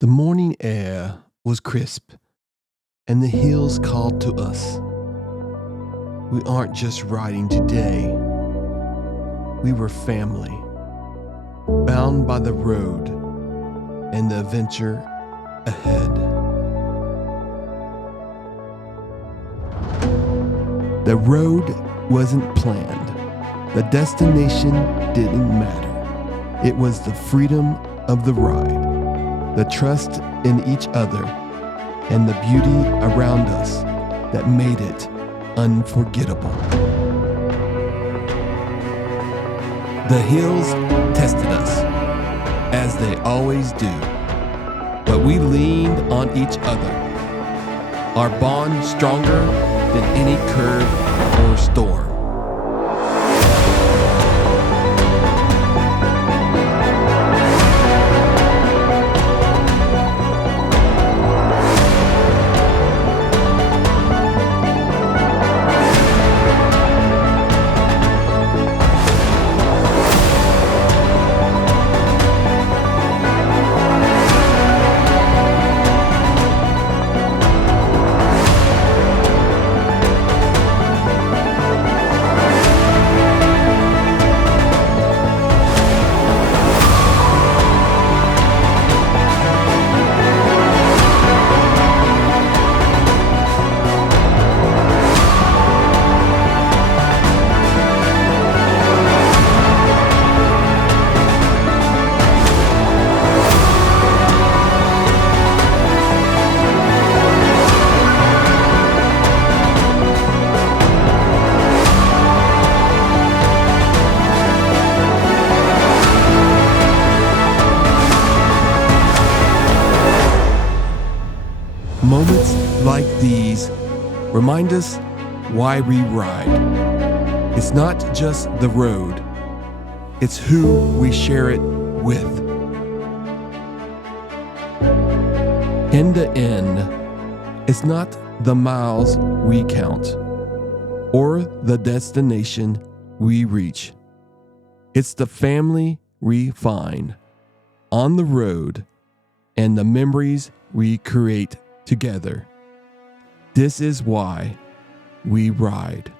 The morning air was crisp, and the hills called to us. We aren't just riding today. We were family, bound by the road and the adventure ahead. The road wasn't planned. The destination didn't matter. It was the freedom of the ride, the trust in each other, and the beauty around us that made it unforgettable. The hills tested us, as they always do, but we leaned on each other, our bond stronger than any curve or storm. Moments like these remind us why we ride. It's not just the road, it's who we share it with. In the end, it's not the miles we count or the destination we reach. It's the family we find on the road and the memories we create together. This is why we ride.